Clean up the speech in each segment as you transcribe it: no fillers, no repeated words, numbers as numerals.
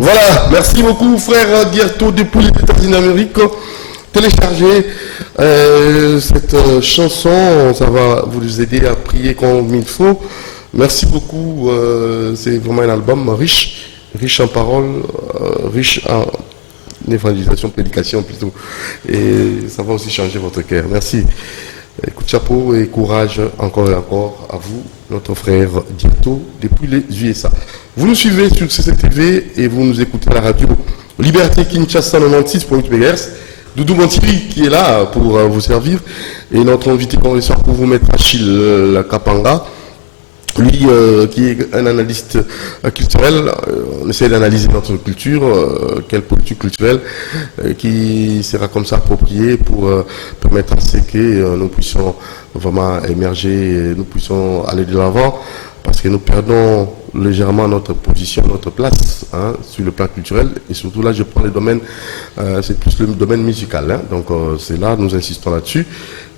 Voilà, merci beaucoup frère Guerto depuis les États-Unis d'Amérique. Téléchargez cette chanson, ça va vous aider à prier comme il faut. Merci beaucoup, c'est vraiment un album riche en paroles, riche en évangélisation, prédication plutôt. Et ça va aussi changer votre cœur. Merci. Coup de chapeau et courage encore et encore à vous, notre frère Dieto, depuis les USA. Vous nous suivez sur CCTV et vous nous écoutez à la radio Liberté Kinshasa 96.8 MHz. Doudou Montili qui est là pour vous servir. Et notre invité conversation pour vous mettre Achille Kapanga. Lui qui est un analyste culturel, on essaie d'analyser notre culture, quelle politique culturelle qui sera comme ça appropriée pour permettre à ce que nous puissions vraiment émerger, nous puissions aller de l'avant, parce que nous perdons légèrement notre position, notre place sur le plan culturel, et surtout là je prends le domaine, c'est plus le domaine musical, donc c'est là, nous insistons là-dessus.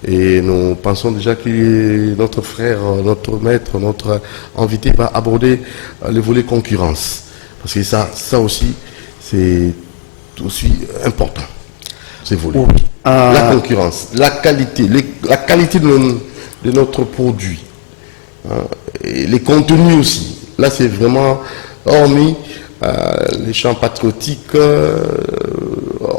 Et nous pensons déjà que notre frère, notre maître, notre invité va aborder le volet concurrence. Parce que ça aussi, c'est aussi important, ces volets. Oui. La concurrence, la qualité de notre produit, et les contenus aussi. Là, c'est vraiment, hormis les chants patriotiques,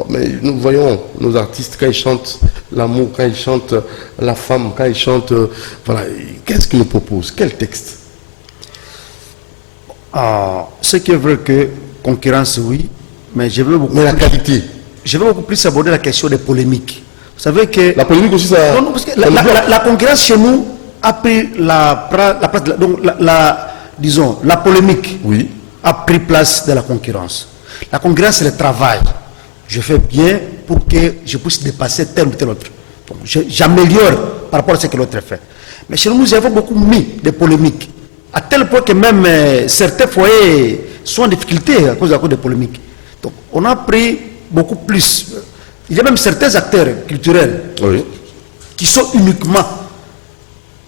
mais nous voyons nos artistes quand ils chantent l'amour, quand ils chantent la femme, quand ils chantent, voilà, qu'est-ce qu'ils nous proposent? Quel texte? Ce qui est vrai que concurrence, oui, mais je veux beaucoup. Mais la qualité. Je veux beaucoup plus aborder la question des polémiques. Vous savez que la polémique aussi, ça. Non, parce que la concurrence chez nous a pris la place, donc disons, la polémique. Oui. A pris place de la concurrence. La concurrence, c'est le travail. Je fais bien pour que je puisse dépasser tel ou tel autre. J'améliore par rapport à ce que l'autre fait. Mais chez nous, nous avons beaucoup mis de polémiques. À tel point que même certains foyers sont en difficulté à cause des polémiques. Donc, on a pris beaucoup plus. Il y a même certains acteurs culturels qui sont uniquement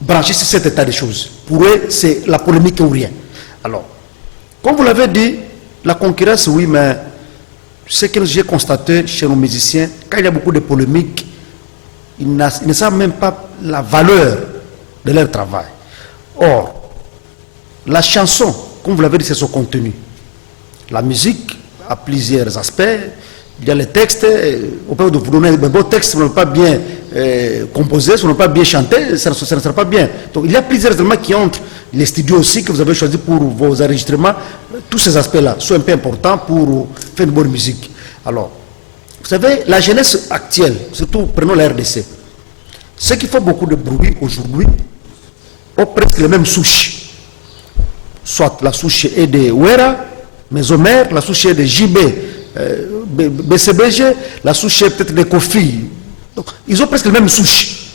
branchés sur cet état des choses. Pour eux, c'est la polémique ou rien. Alors, comme vous l'avez dit, la concurrence, oui, mais ce que j'ai constaté chez nos musiciens, quand il y a beaucoup de polémiques, ils ne savent même pas la valeur de leur travail. Or, la chanson, comme vous l'avez dit, c'est son contenu. La musique a plusieurs aspects. Il y a les textes, on peut vous donner un beau texte, si vous n'êtes pas bien composé, si vous n'êtes pas bien chanté, ça ne sera pas bien. Donc il y a plusieurs éléments qui entrent. Les studios aussi que vous avez choisi pour vos enregistrements, tous ces aspects-là sont un peu importants pour faire une bonne musique. Alors, vous savez, la jeunesse actuelle, surtout prenons la RDC, ceux qui font beaucoup de bruit aujourd'hui ont presque les mêmes souches. Soit la souche est de Ouera, Mesomer, la souche est de JB, BCBG, la souche est peut-être des Kofi. Donc, ils ont presque les mêmes souches.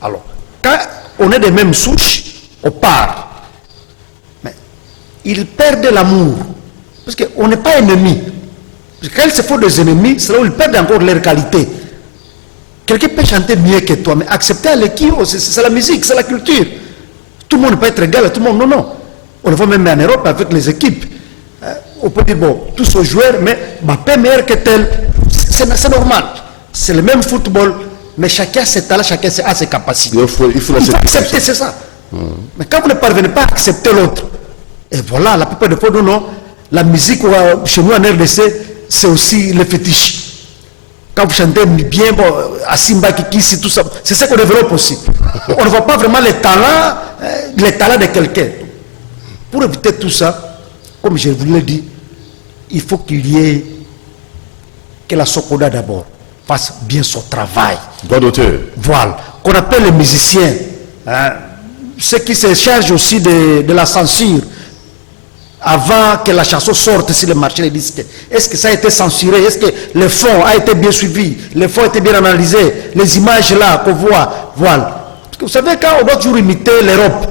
Alors, quand on est des mêmes souches, on part. Mais ils perdent l'amour. Parce qu'on n'est pas ennemis. Parce que quand ils se font des ennemis, c'est là où ils perdent encore leur qualité. Quelqu'un peut chanter mieux que toi, mais accepter l'équipe, c'est la musique, c'est la culture. Tout le monde ne peut pas être égal à tout le monde. Non, non. On le voit même en Europe avec les équipes. On peut dire, bon, tous sont joueurs, mais Mbappé est meilleur que tel. C'est normal. C'est le même football, mais chacun a ses talents, chacun a ses capacités. Il faut accepter, c'est ça. Mais quand vous ne parvenez pas à accepter l'autre, et voilà, la plupart des fois, non, la musique chez nous en RDC, c'est aussi le fétiche. Quand vous chantez bien, bon, à Simba, Kiki, tout ça, c'est ça qu'on développe aussi. On ne voit pas vraiment les talents de quelqu'un. Pour éviter tout ça, comme je vous l'ai dit, il faut qu'il y ait que la Sokoda d'abord fasse bien son travail. Bon auteur. Voilà. Qu'on appelle les musiciens, ceux qui se chargent aussi de la censure, avant que la chanson sorte sur le marché des disques. Est-ce que ça a été censuré? Est-ce que le fond a été bien suivi? Le fond a été bien analysé? Les images là qu'on voit, voilà. Parce que vous savez, quand on doit toujours imiter l'Europe,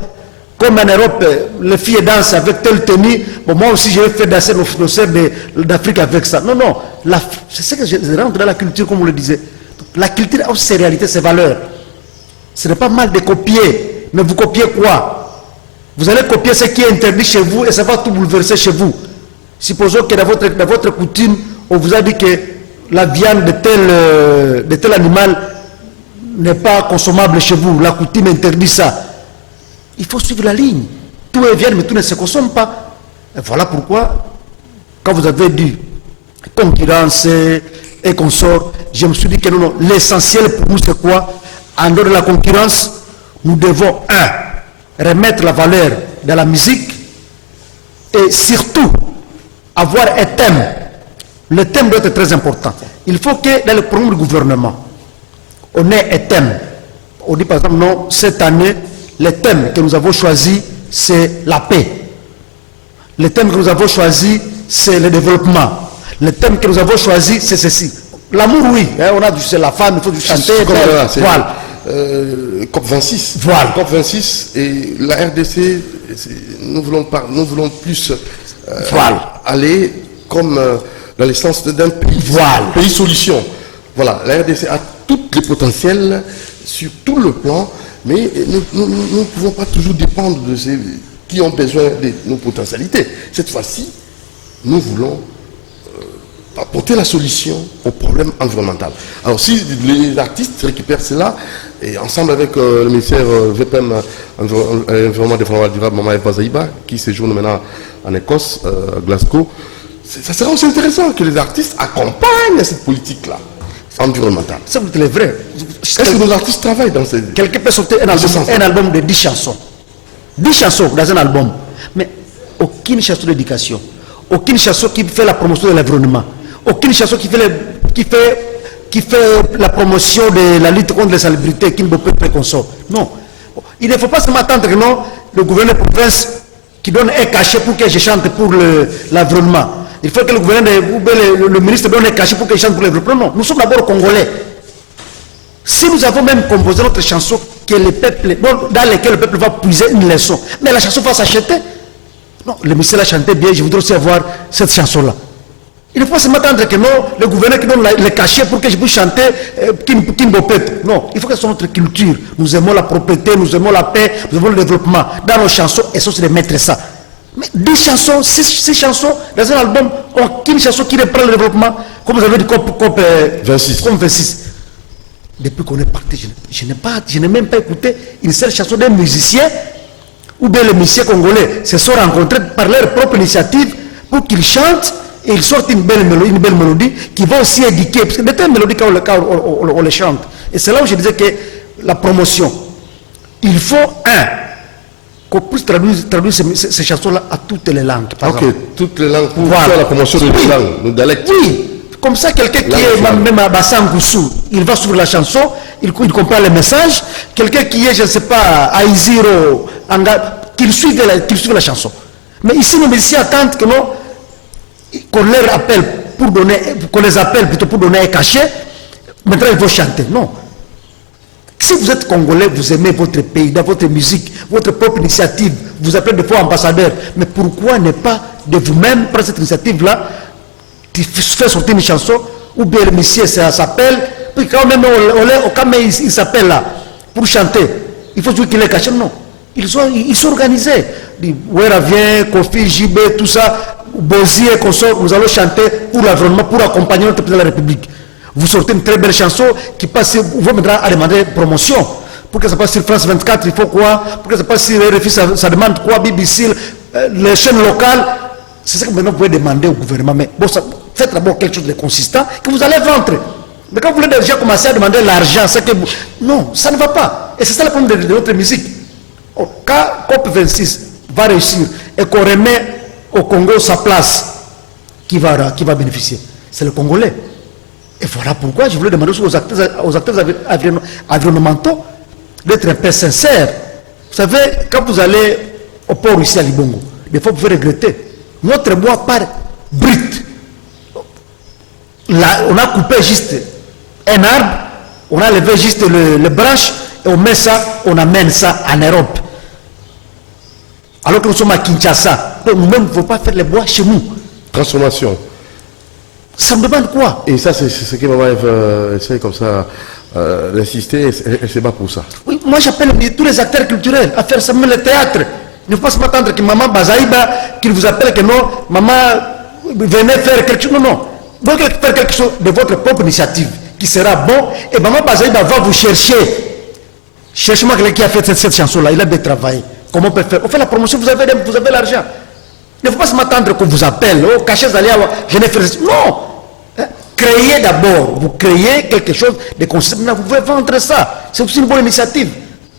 comme en Europe, les filles dansent avec telle tenue, bon, moi aussi je vais faire danser nos sœurs d'Afrique avec ça. Non, non, c'est ce que je rentre dans la culture, comme vous le disiez. La culture a aussi ses réalités, ses valeurs. Ce n'est pas mal de copier, mais vous copiez quoi? Vous allez copier ce qui est interdit chez vous et ça va tout bouleverser chez vous. Supposons que dans votre coutume, on vous a dit que la viande de tel animal n'est pas consommable chez vous. La coutume interdit ça. Il faut suivre la ligne. Tout est viande, mais tout ne se consomme pas. Et voilà pourquoi, quand vous avez dit concurrence et consort, je me suis dit que non, l'essentiel pour nous c'est quoi? En dehors de la concurrence, nous devons, remettre la valeur de la musique et surtout avoir un thème. Le thème doit être très important. Il faut que dans le programme du gouvernement, on ait un thème. On dit par exemple, non, cette année, le thème que nous avons choisi, c'est la paix. Le thème que nous avons choisi, c'est le développement. Le thème que nous avons choisi, c'est ceci. L'amour, oui, hein, on a dit c'est la femme, il faut du chanter. Voilà. COP26. Voilà. COP26 et la RDC, nous voulons plus aller comme dans le sens d'un pays, pays solution. Voilà, la RDC a tous les potentiels sur tout le plan, mais nous ne pouvons pas toujours dépendre de ceux qui ont besoin de nos potentialités. Cette fois-ci, nous voulons apporter la solution au problème environnemental. Alors si les artistes récupèrent cela, et ensemble avec le ministère VPM Environnement Développement Durable, Maman Eva Zaïba, qui séjourne maintenant en Écosse, à Glasgow, ça sera aussi intéressant que les artistes accompagnent cette politique-là environnementale. Ça vous est vrai. Est-ce que nos artistes travaillent dans ces... Quelqu'un peut sortir un album de 10 chansons. 10 chansons dans un album. Mais aucune chanson d'éducation. Aucune chanson qui fait la promotion de l'environnement. Aucune chanson qui fait la promotion de la lutte contre les salubrités qui ne peut pas consommer. Non. Il ne faut pas se m'attendre que non, le gouverneur de province qui donne un cachet pour que je chante pour l'environnement. Il faut que le gouverneur, le ministre donne un cachet pour que je chante pour l'environnement. Non, nous sommes d'abord congolais. Si nous avons même composé notre chanson que le peuple, dans laquelle le peuple va puiser une leçon, mais la chanson va s'acheter. Non, le monsieur l'a chanté bien, je voudrais aussi avoir cette chanson-là. Il ne faut pas se m'attendre que non, le gouverneur qui donne le cachet pour que je puisse chanter Kimbopet. Non, il faut que ce soit notre culture. Nous aimons la propriété, nous aimons la paix, nous aimons le développement. Dans nos chansons, et c'est de mettre ça. Mais 10 chansons, 6 chansons dans un album, aucune chanson qui reprend le développement, comme vous avez dit, comme 26. Depuis qu'on est parti, je n'ai même pas écouté une seule chanson d'un musicien ou bien les musiciens congolais se sont rencontrés par leur propre initiative pour qu'ils chantent et ils sortent une belle mélodie qui va aussi éduquer. Parce que des mélodies quand on les chante. Et c'est là où je disais que la promotion, il faut qu'on puisse traduire ces chansons-là à toutes les langues. Ok, toutes les langues pour faire la promotion de nos langues, nos dialectes. Oui. Comme ça, quelqu'un qui est même à Bassangoussou, il va suivre la chanson, il comprend le message. Quelqu'un qui est, je ne sais pas, à Iziro, qu'il suive la chanson. Mais ici, nos musiciens attendent que non, qu'on leur appelle pour donner, qu'on les appelle plutôt pour donner un cachet. Maintenant, ils vont chanter. Non. Si vous êtes Congolais, vous aimez votre pays, dans votre musique, votre propre initiative, vous appelez des fois ambassadeur. Mais pourquoi ne pas de vous-même prendre cette initiative-là? Tu fais sortir une chanson, ou bien le monsieur s'appelle, puis quand même il s'appelle là, pour chanter, il faut qu'il est caché. Non, ils sont organisés. Ouera vient, Kofi, JB, tout ça, Bozi et consort, nous allons chanter pour l'environnement, pour accompagner notre président de la République. Vous sortez une très belle chanson qui passe, vous mettra à demander promotion. Pour que ça passe sur France 24, il faut quoi? Pour que ça passe sur RFI, ça demande quoi? BBC, les chaînes locales. C'est ça que maintenant vous pouvez demander au gouvernement. Mais bon, faites d'abord quelque chose de consistant que vous allez vendre. Mais quand vous voulez déjà commencer à demander l'argent, c'est que non, ça ne va pas. Et c'est ça le problème de notre musique. Quand COP26 va réussir et qu'on remet au Congo sa place, qui va bénéficier? C'est le Congolais. Et voilà pourquoi je voulais demander aux acteurs environnementaux d'être un peu sincères. Vous savez, quand vous allez au port ici à Libongo, des fois vous pouvez regretter. Notre bois part brut. Là, on a coupé juste un arbre, on a levé juste les branches et on met ça, on amène ça en Europe. Alors que nous sommes à Kinshasa. Donc nous-mêmes, il ne faut pas faire les bois chez nous. Transformation. Ça me demande quoi? Et ça, c'est ce que maman essaie comme ça d'insister, elle se bat pour ça. Oui, moi j'appelle tous les acteurs culturels à faire ça, même le théâtre. Il ne faut pas se m'attendre que maman Bazaïba, qu'il vous appelle que non, maman venez faire quelque chose. Non, non. Vous allez faire quelque chose de votre propre initiative qui sera bon. Et Maman Bazaï va vous chercher. Cherchez-moi quelqu'un qui a fait cette chanson-là. Il a bien travaillé. Comment on peut faire? On fait la promotion, vous avez l'argent. Il ne faut pas se m'attendre qu'on vous appelle. Oh, cachez d'aller avoir. Je n'ai fait. Non. Créez d'abord. Vous créez quelque chose de consistant. Vous pouvez vendre ça. C'est aussi une bonne initiative.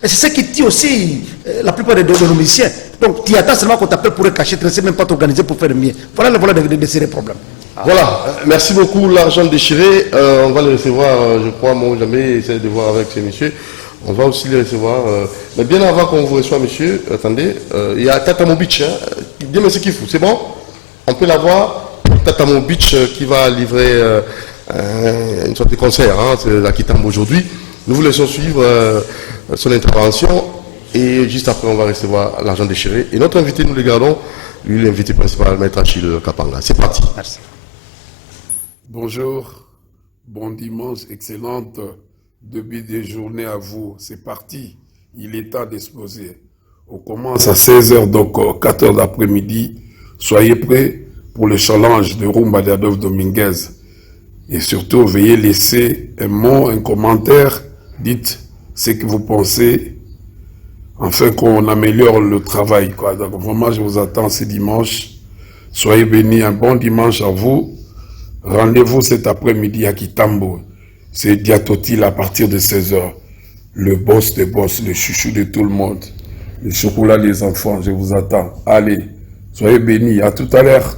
Et c'est ce qui tue aussi la plupart de nos musiciens. Donc, tu attends seulement qu'on t'appelle pour cacher, tu ne sais même pas t'organiser pour faire mieux. Voilà le volet de ces problèmes. Voilà, merci beaucoup, l'argent déchiré. On va le recevoir, je crois, moi jamais essayer de voir avec ces messieurs. On va aussi les recevoir. Mais bien avant qu'on vous reçoive, monsieur, attendez, il y a Tatamo Beach. Dis-moi ce qu'il faut, c'est bon? On peut l'avoir. Tatamo Beach qui va livrer une sorte de concert, c'est la Kitambo aujourd'hui. Nous vous laissons suivre son intervention et juste après on va recevoir l'argent déchiré. Et notre invité, nous le gardons, lui l'invité principal, Maître Achille Kapanga. C'est parti. Merci. Bonjour, bon dimanche, excellente début de journée à vous. C'est parti, il est temps d'exposer. On commence à 16h, donc 4h d'après-midi. Soyez prêts pour le challenge de Rumba d'Adolphe Dominguez. Et surtout, veuillez laisser un mot, un commentaire. Dites ce que vous pensez, afin qu'on améliore le travail, quoi. Donc vraiment, je vous attends ce dimanche. Soyez bénis, un bon dimanche à vous. Rendez-vous cet après-midi à Kitambo. C'est Diatotil à partir de 16h. Le boss des boss, le chouchou de tout le monde. Le chocolat des enfants, je vous attends. Allez, soyez bénis. À tout à l'heure.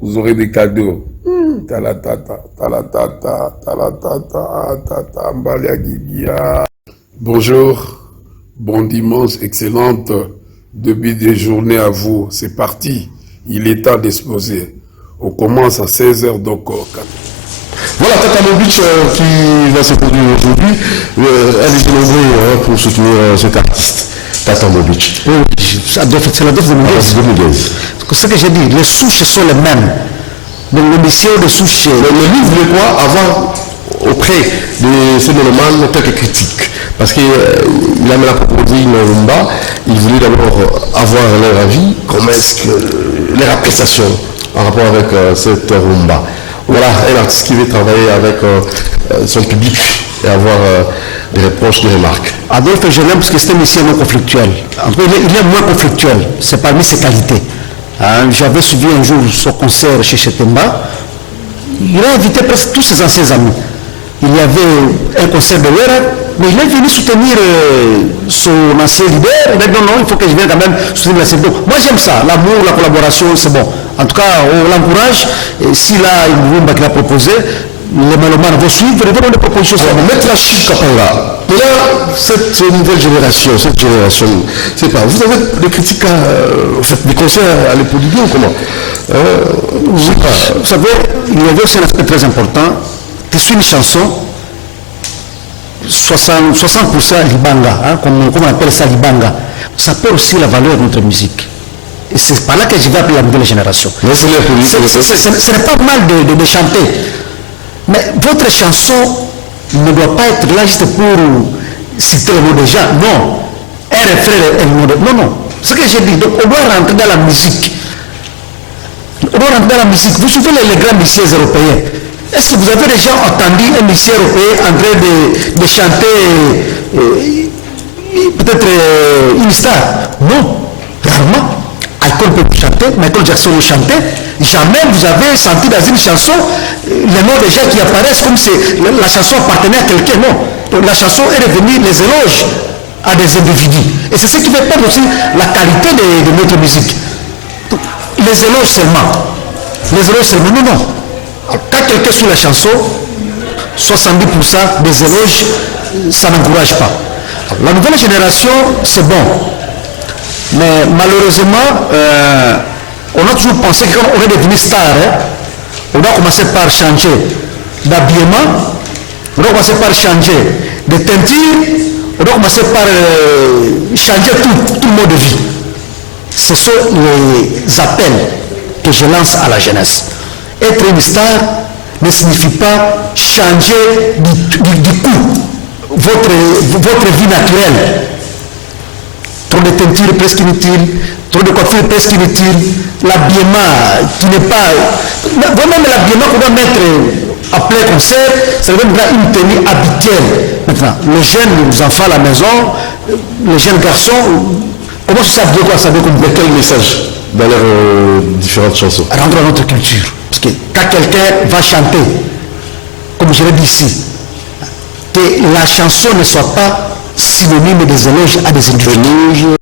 Vous aurez des cadeaux. Bonjour, bon dimanche, excellente début de journée à vous. C'est parti, il est temps d'exposer. On commence à 16h, donc 4. Voilà, Tatamo Beach qui va se produire aujourd'hui. Elle est nombreux pour soutenir cet artiste, Tatamo Beach. Oui, c'est la dette de ce que j'ai dit, les souches sont les mêmes. Donc l'émission de souches. Le livre voulait quoi avoir auprès de ces mélomanes quelques critiques. Parce qu'il a même proposé une rumba, il voulait d'abord avoir leur avis, comment est-ce que leur appréciation en rapport avec cette rumba. Voilà, un artiste qui veut travailler avec son public et avoir des reproches, des remarques. Adolphe, je l'aime parce que c'est un musicien non conflictuel. En tout cas, il est moins conflictuel. C'est parmi ses qualités. J'avais suivi un jour son concert chez Chetemba. Il a invité presque tous ses anciens amis. Il y avait un concert de Wera, mais il est venu soutenir son ancien leader. Il a dit non, il faut que je vienne quand même soutenir la CEDO. Moi j'aime ça, l'amour, la collaboration, c'est bon. En tout cas, on l'encourage. S'il a une rumba qu'il a proposée, les mélomanes vont suivre, ils vont des propositions. Maître Achille Kapanga, et là, cette nouvelle génération, c'est pas, vous avez des critiques des concerts à l'époque ou comment? Vous savez, il y avait aussi un aspect très important. Tu suis une chanson, 60% libanga, comme on appelle ça libanga, ça perd aussi la valeur de notre musique. Et c'est par là que je vais appeler la nouvelle génération. Ce n'est pas mal de chanter. Mais votre chanson ne doit pas être là juste pour citer le mot des gens. Non. Un refrain, un mot de... Non, non. Ce que j'ai dit, donc on doit rentrer dans la musique. On doit rentrer dans la musique. Vous suivez les grands musiciens européens. Est-ce que vous avez déjà entendu un musicien européen en train de chanter peut-être une star? Non. Rarement. Alcon peut chanter, Michael Jackson le chantait. Jamais vous avez senti dans une chanson les noms des gens qui apparaissent comme si la chanson appartenait à quelqu'un. Non. Donc la chanson est devenue les éloges à des individus. Et c'est ce qui fait perdre aussi la qualité de notre musique. Donc, les éloges seulement. Les éloges seulement. Non, non. Quand quelqu'un suit la chanson, 70% des éloges, ça n'encourage pas. La nouvelle génération, c'est bon. Mais malheureusement, on a toujours pensé que quand on est devenu star, on doit commencer par changer d'habillement, on doit commencer par changer de teinture, on doit commencer par changer tout le mode de vie. Ce sont les appels que je lance à la jeunesse. Être une star ne signifie pas changer du coup votre vie naturelle. Trop de teinture presque inutile, trop de coiffure presque inutile, l'habillement qui n'est pas... Vraiment, l'habillement qu'on doit mettre à plein concert, c'est même une tenue habituelle. Maintenant, les jeunes enfants à la maison, les jeunes garçons, comment ils savent quoi, ça veut comme quel message dans leurs différentes chansons? Rendre à notre culture. Parce que quand quelqu'un va chanter, comme je l'ai dit ici, que la chanson ne soit pas synonyme des éloges à des individus.